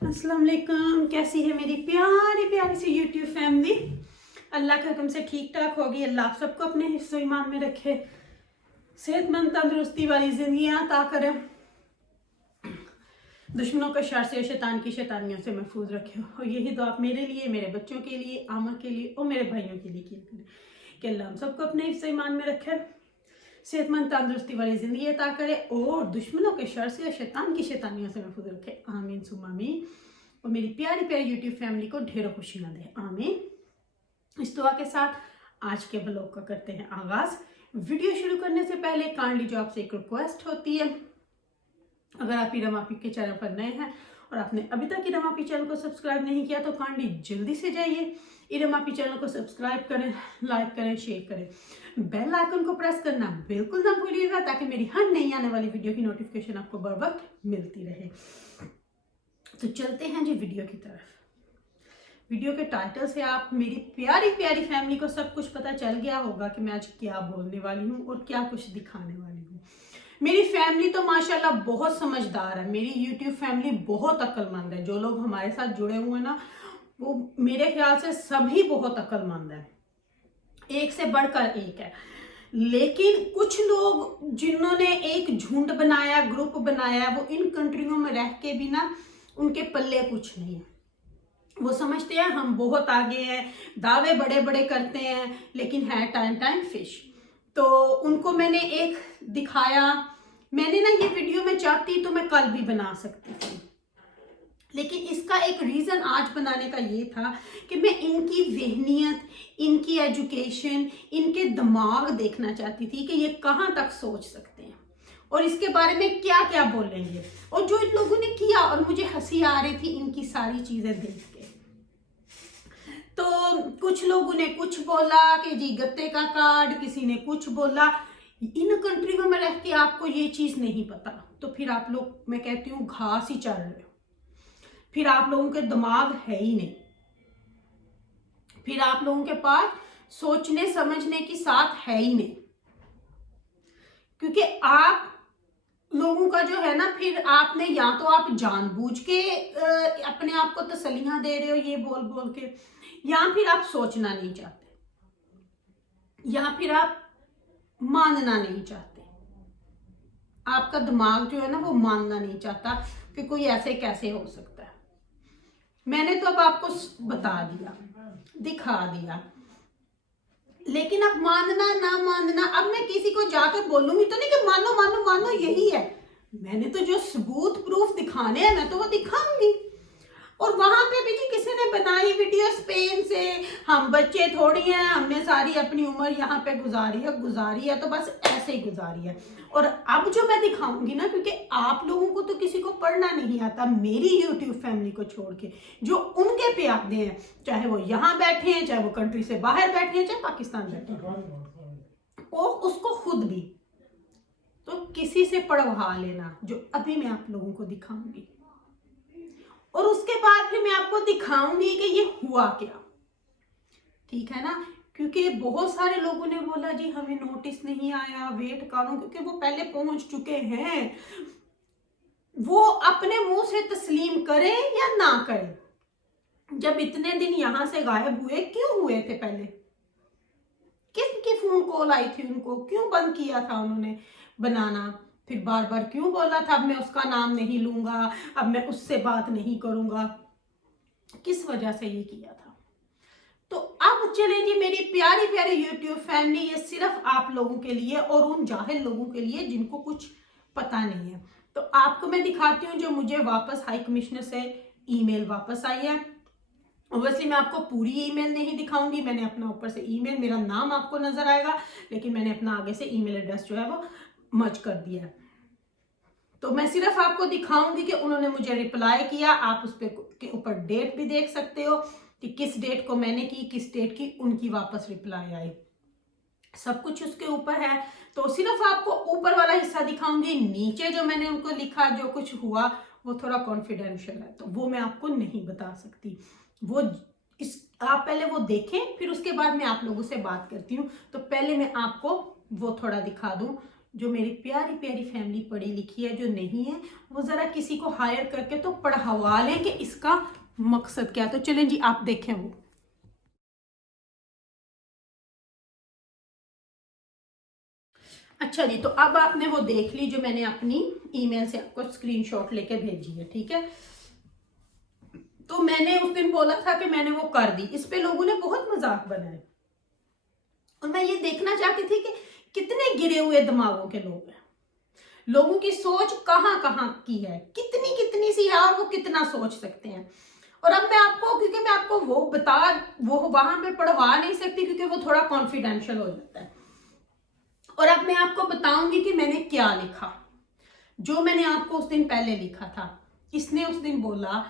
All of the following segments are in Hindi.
अस्सलाम वालेकुम। कैसी है मेरी प्यारी प्यारी सी यूट्यूब फैमिली। अल्लाह के हुक्म से ठीक ठाक होगी। अल्लाह आप सबको अपने हिफ्ज़ ईमान में रखे, सेहतमंद तंदुरुस्ती वाली जिंदगियां अता करे, दुश्मनों के शर से, शैतान की शैतानियों से महफूज रखे। और यही दुआ आप मेरे लिए, मेरे बच्चों के लिए, आमा के लिए और मेरे भाइयों के लिए किया करें कि अल्लाह हम सबको अपने हिफ्ज़ ईमान में रखे, सेहतमंद तंदुरुस्ती वाली जिंदगी अता करे और दुश्मनों के शर से, शैतान की शैतानियों से महफूज रखे। आमीन सुम्मा आमीन। और मेरी प्यारी प्यारी यूट्यूब फैमिली को ढेरों खुशियां दे, आमीन। इस दुआ के साथ आज के ब्लॉग का करते हैं आगाज। वीडियो शुरू करने से पहले काइंडली जो आपसे एक रिक्वेस्ट होती है, अगर आप इरम आपी के चैनल पर नए हैं और आपने अभी तक इरम आपी चैनल को सब्सक्राइब नहीं किया तो काइंडली जल्दी से जाइए, इरम आपी चैनल को सब्सक्राइब करें, लाइक करें, शेयर करें, बेल आइकन को प्रेस करना बिल्कुल ना भूलिएगा ताकि मेरी हर नई आने वाली वीडियो की नोटिफिकेशन आपको बर वक्त मिलती रहे। तो चलते हैं जी वीडियो की तरफ। वीडियो के टाइटल से आप मेरी प्यारी प्यारी फैमिली को सब कुछ पता चल गया होगा कि मैं आज क्या बोलने वाली हूँ और क्या कुछ दिखाने वाली हूँ। मेरी फैमिली तो माशाल्लाह बहुत समझदार है। मेरी यूट्यूब फैमिली बहुत अक्लमंद है। जो लोग हमारे साथ जुड़े हुए हैं ना, वो मेरे ख्याल से सभी बहुत अक्लमंद है, एक से बढ़कर एक है। लेकिन कुछ लोग जिन्होंने एक झुंड बनाया, ग्रुप बनाया, वो इन कंट्रियों में रह के भी ना उनके पल्ले कुछ नहीं है। वो समझते हैं हम बहुत आगे हैं, दावे बड़े बड़े करते हैं, लेकिन है टाइम टाइम फिश। तो उनको मैंने एक दिखाया। मैंने ना ये वीडियो में चाहती तो मैं कल भी बना सकती थी, लेकिन इसका एक रीजन आज बनाने का ये था कि मैं इनकी ज़हनियत, इनकी एजुकेशन, इनके दिमाग देखना चाहती थी कि ये कहाँ तक सोच सकते हैं और इसके बारे में क्या क्या बोलेंगे। और जो इन लोगों ने किया, और मुझे हंसी आ रही थी इनकी सारी चीजें देख के। तो कुछ लोगों ने कुछ बोला कि जी गत्ते का कार्ड, किसी ने कुछ बोला। इन कंट्रियों में रह के आपको ये चीज नहीं पता तो फिर आप लोग, मैं कहती हूँ, घास ही चल रहे हो। फिर आप लोगों के दिमाग है ही नहीं, फिर आप लोगों के पास सोचने समझने की साथ है ही नहीं, क्योंकि आप लोगों का जो है ना, फिर आपने या तो आप जानबूझ के अपने आप को तसल्लियां दे रहे हो ये बोल बोल के, या फिर आप सोचना नहीं चाहते, या फिर आप मानना नहीं चाहते। आपका दिमाग जो है ना वो मानना नहीं चाहता कि कोई ऐसे कैसे हो सकता है। मैंने तो अब आपको बता दिया, दिखा दिया, लेकिन अब मानना ना मानना, अब मैं किसी को जाकर बोलूंगी तो नहीं कि मानो मानो मानो यही है। मैंने तो जो सबूत प्रूफ दिखाने हैं मैं तो वो दिखाऊंगी। और वहां पे भी जी किसी ने बनाई वीडियो स्पेन से, हम बच्चे थोड़ी हैं, हमने सारी अपनी उम्र यहाँ पे गुजारी है तो बस ऐसे ही गुजारी है। और अब जो मैं दिखाऊंगी ना, क्योंकि आप लोगों को तो किसी को पढ़ना नहीं आता मेरी यूट्यूब फैमिली को छोड़ के, जो उनके पे आते हैं, चाहे वो यहाँ बैठे हैं, चाहे वो कंट्री से बाहर बैठे हैं, चाहे पाकिस्तान बैठे हैं, और उसको खुद भी, तो किसी से पढ़वा लेना जो अभी मैं आप लोगों को दिखाऊंगी। और उसके बाद फिर मैं आपको दिखाऊंगी कि ये हुआ क्या, ठीक है ना। क्योंकि बहुत सारे लोगों ने बोला जी हमें नोटिस नहीं आया, वेट करो, क्योंकि वो पहले पहुंच चुके हैं। वो अपने मुंह से तस्लीम करें या ना करें, जब इतने दिन यहां से गायब हुए, क्यों हुए थे, पहले किसकी फोन कॉल आई थी उनको, क्यों बंद किया था उन्होंने बनाना, फिर बार बार क्यों बोला था अब मैं उसका नाम नहीं लूंगा, अब मैं उससे बात नहीं करूंगा, किस वजह से ये किया था। तो अब चले जी मेरी प्यारी प्यारी यूट्यूब फैमिली, ये सिर्फ आप लोगों के लिए और उन जाहिल लोगों के लिए जिनको कुछ पता नहीं है। तो आपको मैं दिखाती हूँ जो मुझे वापस हाई कमिश्नर से ईमेल वापस आई है। ऑब्वियसली मैं आपको पूरी ईमेल नहीं दिखाऊंगी, मैंने अपना ऊपर से ईमेल, मेरा नाम आपको नजर आएगा, लेकिन मैंने अपना आगे से ईमेल एड्रेस जो है वो मर्ज कर दिया है। तो मैं सिर्फ आपको दिखाऊंगी कि उन्होंने मुझे रिप्लाई किया। आप उस पे के ऊपर डेट भी देख सकते हो कि किस डेट को मैंने की, किस डेट की उनकी वापस रिप्लाई आई, सब कुछ उसके ऊपर है। तो सिर्फ आपको ऊपर वाला हिस्सा दिखाऊंगी, नीचे जो मैंने उनको लिखा, जो कुछ हुआ, वो थोड़ा कॉन्फिडेंशियल है, तो वो मैं आपको नहीं बता सकती। वो आप पहले वो देखें, फिर उसके बाद मैं आप लोगों से बात करती हूँ। तो पहले मैं आपको वो थोड़ा दिखा दूं जो मेरी प्यारी प्यारी फैमिली पढ़ी लिखी है, जो नहीं है वो ज़रा किसी को हायर करके तो पढ़वा लें कि इसका मकसद क्या। तो चलें जी, आप देखें वो। अच्छा जी, तो अब आपने वो देख ली जो मैंने अपनी ईमेल से आपको स्क्रीनशॉट लेके भेजी है, ठीक है। तो मैंने उस दिन बोला था कि मैंने वो कर दी, इस पे लोगों ने बहुत मजाक बनाया और मैं ये देखना चाहती थी कि कितने गिरे हुए दिमागों के लोग हैं, लोगों की सोच कहाँ कहाँ की है, कितनी कितनी सी है और वो कितना सोच सकते हैं। और अब मैं आपको, क्योंकि मैं आपको वो वहां पे पढ़वा नहीं सकती क्योंकि वो थोड़ा कॉन्फिडेंशियल हो जाता है। और अब मैं आपको बताऊंगी कि मैंने क्या लिखा, जो मैंने आपको उस दिन पहले लिखा था। इसने उस दिन बोला,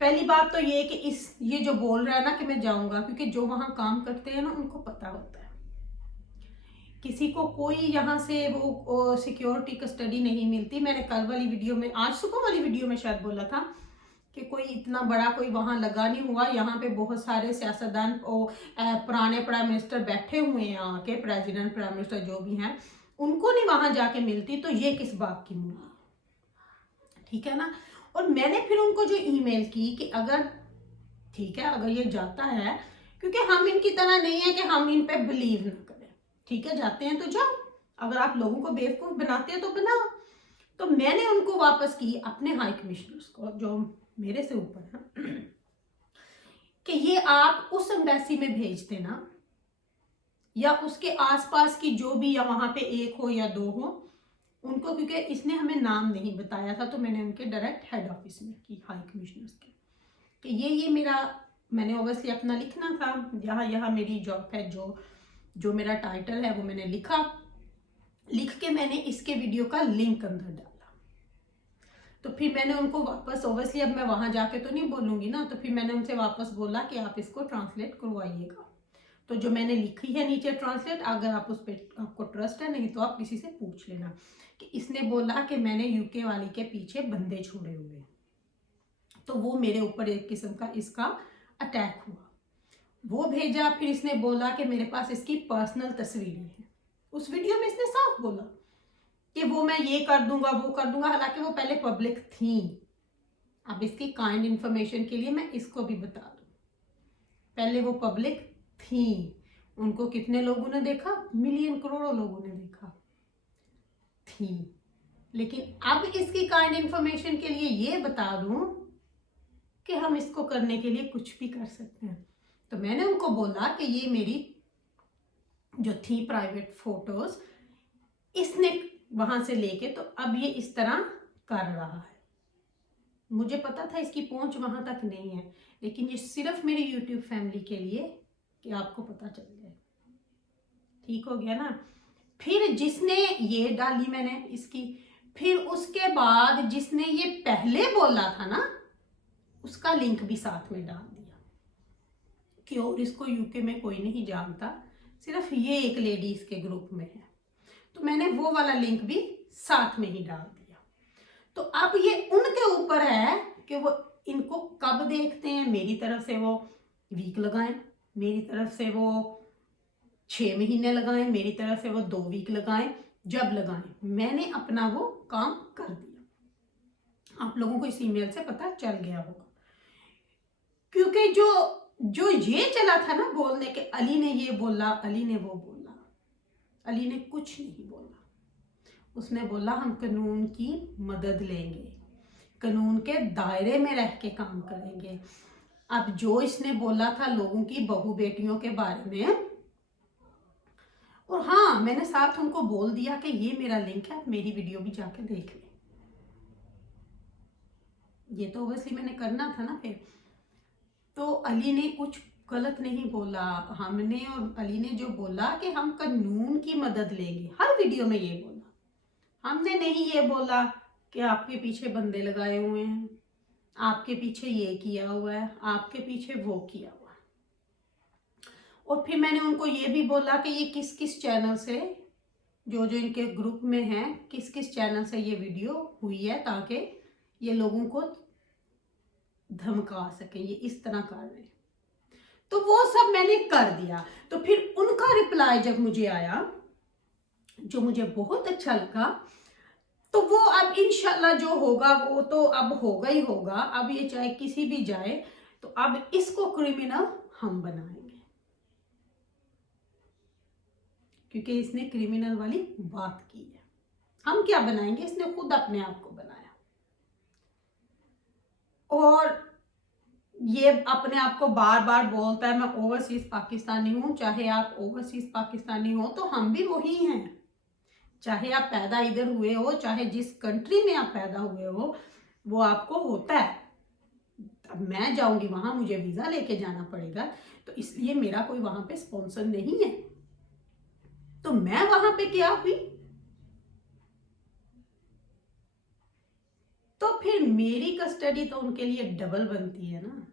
पहली बात तो ये कि ये जो बोल रहा है ना कि मैं जाऊंगा, क्योंकि जो वहां काम करते हैं ना उनको पता होता है, किसी को कोई यहाँ से वो सिक्योरिटी कस्टडी नहीं मिलती। मैंने कल वाली वीडियो में, आज सुबह वाली वीडियो में शायद बोला था कि कोई इतना बड़ा कोई वहां लगा नहीं हुआ। यहाँ पे बहुत सारे सियासतदान पुराने प्राइम मिनिस्टर बैठे हुए हैं, यहाँ के प्रेसिडेंट प्राइम मिनिस्टर जो भी हैं, उनको नहीं वहां जाके मिलती, तो ये किस बात की मूवी, ठीक है ना। और मैंने फिर उनको जो ईमेल की कि अगर ठीक है, अगर ये जाता है, क्योंकि हम इनकी तरह नहीं है कि हम इन पे बिलीव ना करें, ठीक है, जाते हैं तो जाओ, अगर आप लोगों को बेवकूफ बनाते हो तो बनाओ। तो मैंने उनको वापस की, अपने हाई कमिश्नर्स को जो मेरे से ऊपर है, कि ये आप उस एम्बेसी में भेज देना, या उसके आसपास की जो भी, या वहां पे एक हो या दो हो उनको, क्योंकि इसने हमें नाम नहीं बताया था, तो मैंने उनके डायरेक्ट हेड ऑफिस में की, हाई कमिश्नर्स के, कि ये मेरा, मैंने ऑब्वियसली अपना लिखना था, यहाँ मेरी जॉब है, जो मेरा टाइटल है वो मैंने लिखा, लिख के मैंने इसके वीडियो का लिंक अंदर डाला। तो फिर मैंने उनको वापस, ऑब्वियसली अब मैं वहां जाके तो नहीं बोलूंगी ना, तो फिर मैंने उनसे वापस बोला कि आप इसको ट्रांसलेट करवाइएगा। तो जो मैंने लिखी है नीचे ट्रांसलेट, अगर आप उस पर आपको ट्रस्ट है, नहीं तो आप किसी से पूछ लेना, कि इसने बोला कि मैंने यूके वाली के पीछे बंदे छोड़े हुए, तो वो मेरे ऊपर एक किस्म का इसका अटैक हुआ, वो भेजा। फिर इसने बोला कि मेरे पास इसकी पर्सनल तस्वीरें हैं, उस वीडियो में इसने साफ बोला कि वो मैं ये कर दूंगा वो कर दूंगा, हालांकि वो पहले पब्लिक थी। अब इसकी काइंड इंफॉर्मेशन के लिए मैं इसको भी बता दूं, पहले वो पब्लिक थी, उनको कितने लोगों ने देखा, मिलियन करोड़ों लोगों ने देखा थी। लेकिन अब इसकी काइंड इंफॉर्मेशन के लिए ये बता दूं कि हम इसको करने के लिए कुछ भी कर सकते हैं। तो मैंने उनको बोला कि ये मेरी जो थी प्राइवेट फोटोज, इसने वहां से लेके, तो अब ये इस तरह कर रहा है। मुझे पता था इसकी पहुंच वहां तक नहीं है, लेकिन ये सिर्फ मेरी यूट्यूब फैमिली के लिए, कि आपको पता चल जाए, ठीक हो गया ना। फिर जिसने ये डाली मैंने इसकी, फिर उसके बाद जिसने ये पहले बोला था ना, उसका लिंक भी साथ में डाल दिया कि और इसको यूके में कोई नहीं जानता, सिर्फ ये एक लेडी इसके ग्रुप में है। तो मैंने वो वाला लिंक भी साथ में ही डाल दिया। तो अब ये उनके ऊपर है कि वो इनको कब देखते हैं, मेरी तरफ से वो वीक लगाएं, मेरी तरफ से वो 6 महीने लगाएं, मेरी तरफ से वो 2 वीक लगाएं, जब लगाएं। मैंने अपना वो काम कर दिया, आप लोगों को इस ईमेल से पता चल गया होगा। क्योंकि जो ये चला था ना बोलने के, अली ने ये बोला, अली ने वो बोला, अली ने कुछ नहीं बोला। उसने बोला हम कानून की मदद लेंगे, कानून के दायरे में रह के काम करेंगे। अब जो इसने बोला था लोगों की बहू बेटियों के बारे में, और हाँ, मैंने साथ उनको बोल दिया कि ये मेरा लिंक है, मेरी वीडियो भी जाके देख ले। ये तो ऑब्वियसली मैंने करना था ना फिर। तो अली ने कुछ गलत नहीं बोला, हमने और अली ने जो बोला कि हम कानून की मदद लेंगे, हर वीडियो में ये बोला। हमने नहीं ये बोला कि आपके पीछे बंदे लगाए हुए हैं, आपके पीछे ये किया हुआ है, आपके पीछे वो किया हुआ है। और फिर मैंने उनको ये भी बोला कि ये किस किस चैनल से, जो इनके ग्रुप में है, किस किस चैनल से ये वीडियो हुई है, ताकि ये लोगों को धमका सके, ये इस तरह कर रहे हैं। तो वो सब मैंने कर दिया। तो फिर उनका रिप्लाई जब मुझे आया, जो मुझे बहुत अच्छा लगा। तो वो अब इंशाल्लाह जो होगा वो तो अब होगा ही होगा। अब ये चाहे किसी भी जाए, तो अब इसको क्रिमिनल हम बनाएंगे, क्योंकि इसने क्रिमिनल वाली बात की है। हम क्या बनाएंगे, इसने खुद अपने आप को बनाया। और ये अपने आप को बार बार बोलता है मैं ओवरसीज पाकिस्तानी हूं। चाहे आप ओवरसीज पाकिस्तानी हो तो हम भी वही हैं। चाहे आप पैदा इधर हुए हो, चाहे जिस कंट्री में आप पैदा हुए हो, वो आपको होता है। अब मैं जाऊंगी वहां, मुझे वीजा लेके जाना पड़ेगा, तो इसलिए मेरा कोई वहां पे स्पॉन्सर नहीं है, तो मैं वहां पे क्या हुई, तो फिर मेरी कस्टडी तो उनके लिए डबल बनती है ना।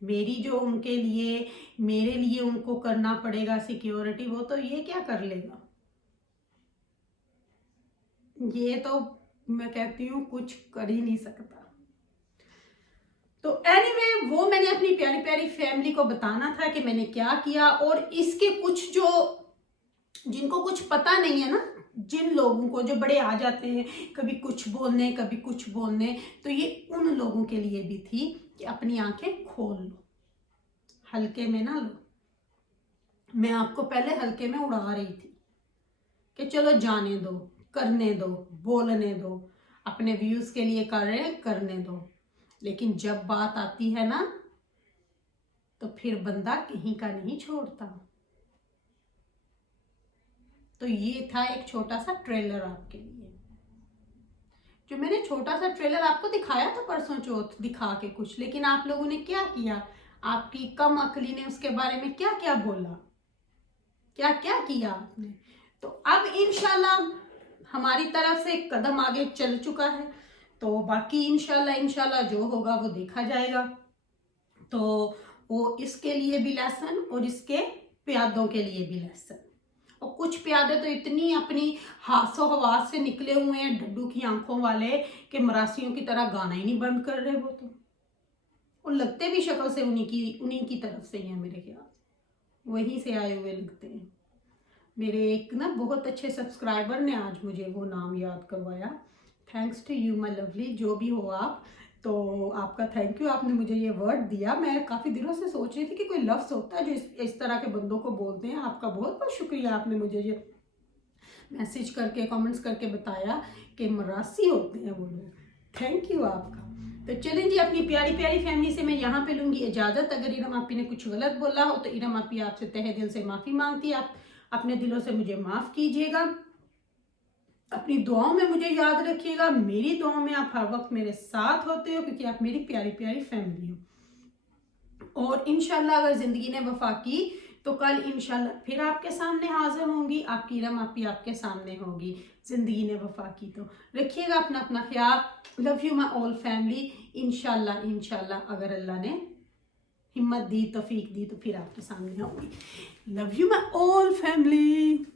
मेरी जो उनके लिए, मेरे लिए उनको करना पड़ेगा सिक्योरिटी, वो तो ये क्या कर लेगा। ये तो मैं कहती हूँ कुछ कर ही नहीं सकता। तो एनीवे, वो मैंने अपनी प्यारी प्यारी फैमिली को बताना था कि मैंने क्या किया। और इसके कुछ जो, जिनको कुछ पता नहीं है ना, जिन लोगों को जो बड़े आ जाते हैं कभी कुछ बोलने कभी कुछ बोलने, तो ये उन लोगों के लिए भी थी कि अपनी आंखें खोल लो, हल्के में ना लो। मैं आपको पहले हल्के में उड़ा रही थी कि चलो जाने दो, करने दो, बोलने दो, अपने व्यूज के लिए कर रहे हैं, करने दो। लेकिन जब बात आती है ना, तो फिर बंदा कहीं का नहीं छोड़ता। तो ये था एक छोटा सा ट्रेलर आपके लिए, जो मैंने छोटा सा ट्रेलर आपको दिखाया था परसों चौथ, दिखा के कुछ। लेकिन आप लोगों ने क्या किया, आपकी कम अकली ने उसके बारे में क्या क्या बोला, क्या क्या किया आपने। तो अब इंशाल्लाह हमारी तरफ से एक कदम आगे चल चुका है, तो बाकी इंशाल्लाह जो होगा वो देखा जाएगा। तो वो इसके लिए भी लेसन और इसके प्यादों के लिए भी लेसन। और कुछ प्यादे तो इतनी अपनी हासो हवास से निकले हुए हैं, डड्डू की आंखों वाले, कि मरासियों की तरह गाना ही नहीं बंद कर रहे वो तो। और लगते भी शक्ल से उन्हीं की तरफ से ही है, मेरे ख्याल से वहीं से आए हुए लगते हैं। मेरे एक ना बहुत अच्छे सब्सक्राइबर ने आज मुझे वो नाम याद करवाया। Thanks to you my lovely, जो भी हो आप, तो आपका थैंक यू, आपने मुझे ये वर्ड दिया। मैं काफ़ी दिनों से सोच रही थी कि कोई लफ्ज़ होता है जो इस तरह के बंदों को बोलते हैं। आपका बहुत बहुत शुक्रिया, आपने मुझे ये मैसेज करके, कमेंट्स करके बताया कि मरासी होते हैं वो लोग। थैंक यू आपका। तो चलें जी, अपनी प्यारी प्यारी फैमिली से मैं यहाँ पे लूँगी इजाज़त। अगर इरम आपी ने कुछ गलत बोला हो तो इरम आपी आपसे तहे दिल से माफ़ी मांगती है। आप अपने दिलों से मुझे माफ़ कीजिएगा। अपनी दुआओं में मुझे याद रखिएगा। मेरी दुआओं में आप हर वक्त मेरे साथ होते हो, क्योंकि आप मेरी प्यारी प्यारी फैमिली हो। और इंशाल्लाह अगर ज़िंदगी ने वफा की तो कल इंशाल्लाह फिर आपके सामने हाजिर होंगी। आपकी इरम आपी आपके सामने होगी, ज़िंदगी ने वफा की तो। रखिएगा अपना अपना ख्याल। Love you my all family. इंशाल्लाह अगर अल्लाह ने हिम्मत दी, तौफीक दी, तो फिर आपके सामने आऊँगी। Love you my all family.